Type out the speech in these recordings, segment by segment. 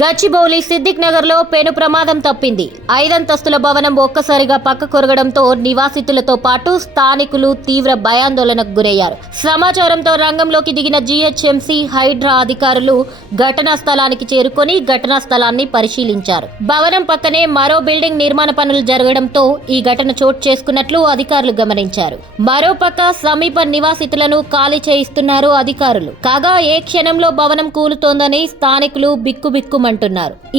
గచ్చిబౌలి సిద్దిక్ నగర్ లో పెను ప్రమాదం తప్పింది. 5 అంతస్తుల భవనం ఒక్కసారిగా పక్క కొరగడంతో నివాసితులతో పాటు స్థానికులు తీవ్ర భయాందోళనకు గురయ్యారు. సమాచారంతో రంగంలోకి దిగిన జీహెచ్ఎంసీ హైడ్రా అధికారులు ఘటనా స్థలానికి చేరుకొని ఘటనా స్థలాన్ని పరిశీలించారు. భవనం పక్కనే మరో బిల్డింగ్ నిర్మాణ పనులు జరగడంతో ఈ ఘటన చోటు చేసుకున్నట్లు అధికారులు గమనించారు. మరోపక్క సమీప నివాసితులను ఖాళీ చేయిస్తున్నారు అధికారులు. కాగా ఏ క్షణంలో భవనం కూలుతోందని స్థానికులు బిక్కుమంటున్నారు.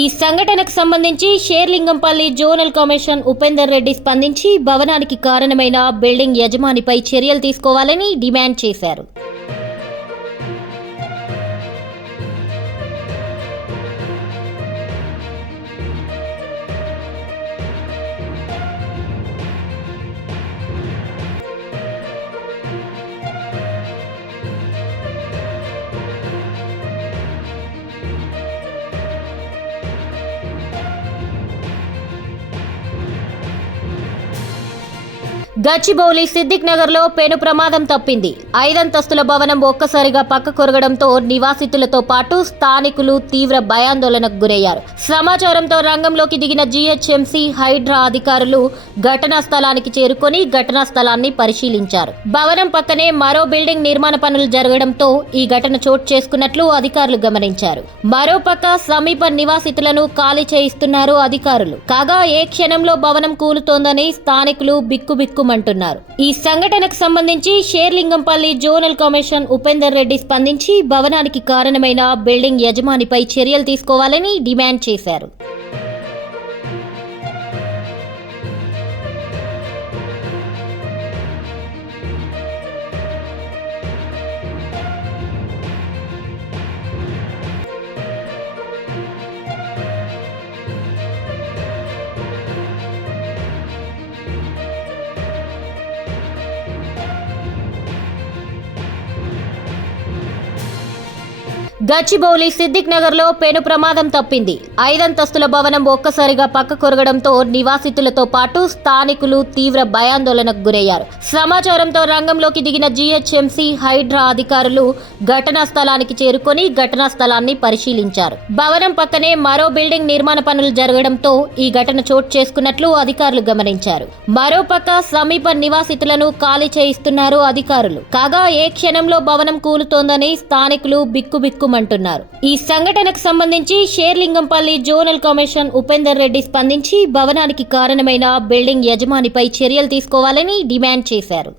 ఈ సంఘటనకు సంబంధించి షేర్లింగంపల్లి జోనల్ కమిషన్ ఉపేందర్ రెడ్డి స్పందించి భవనానికి కారణమైన బిల్డింగ్ యజమానిపై చర్యలు తీసుకోవాలని డిమాండ్ చేశారు. గచ్చిబౌలి సిద్దిక్ నగర్ లో పెను ప్రమాదం తప్పింది. 5 అంతస్తుల భవనం ఒక్కసారిగా పక్క కొరగడంతో నివాసితులతో పాటు స్థానికులు తీవ్ర భయాందోళనకు గురయ్యారు. సమాచారంతో రంగంలోకి దిగిన జీహెచ్ఎంసీ హైడ్రా అధికారులు ఘటనా స్థలానికి చేరుకొని ఘటనా స్థలాన్ని పరిశీలించారు. భవనం పక్కనే మరో బిల్డింగ్ నిర్మాణ పనులు జరగడంతో ఈ ఘటన చోటు చేసుకున్నట్లు అధికారులు గమనించారు. మరోపక్క సమీప నివాసితులను ఖాళీ చేయిస్తున్నారు అధికారులు. కాగా ఏ క్షణంలో భవనం కూలుతోందని స్థానికులు బిక్కుమంటున్నారు. ఈ సంఘటనకు సంబంధించి షేర్లింగంపల్లి జోనల్ కమిషన్ ఉపేందర్ రెడ్డి స్పందించి భవనానికి కారణమైన బిల్డింగ్ యజమానిపై చర్యలు తీసుకోవాలని డిమాండ్ చేశారు. గచ్చిబౌలి సిద్దిక్ నగర్ లో పెను ప్రమాదం తప్పింది. 5 అంతస్తుల భవనం ఒక్కసారిగా పక్క కొరగడంతో నివాసితులతో పాటు స్థానికులు తీవ్ర భయాందోళనకు గురయ్యారు. సమాచారంతో రంగంలోకి దిగిన జీహెచ్ఎంసీ హైడ్రా అధికారులు ఘటనా స్థలానికి చేరుకొని ఘటనా స్థలాన్ని పరిశీలించారు. భవనం పక్కనే మరో బిల్డింగ్ నిర్మాణ పనులు జరగడంతో ఈ ఘటన చోటు చేసుకున్నట్లు అధికారులు గమనించారు. మరోపక్క సమీప నివాసితులను ఖాళీ చేయిస్తున్నారు అధికారులు. కాగా ఏ క్షణంలో భవనం కూలుతోందని స్థానికులు బిక్కుమంటున్నారు. ఈ సంఘటనకు సంబంధించి షేర్లింగంపల్లి జోనల్ కమిషన్ ఉపేందర్ రెడ్డి స్పందించి భవనానికి కారణమైన బిల్డింగ్ యజమానిపై చర్యలు తీసుకోవాలని డిమాండ్ చేశారు.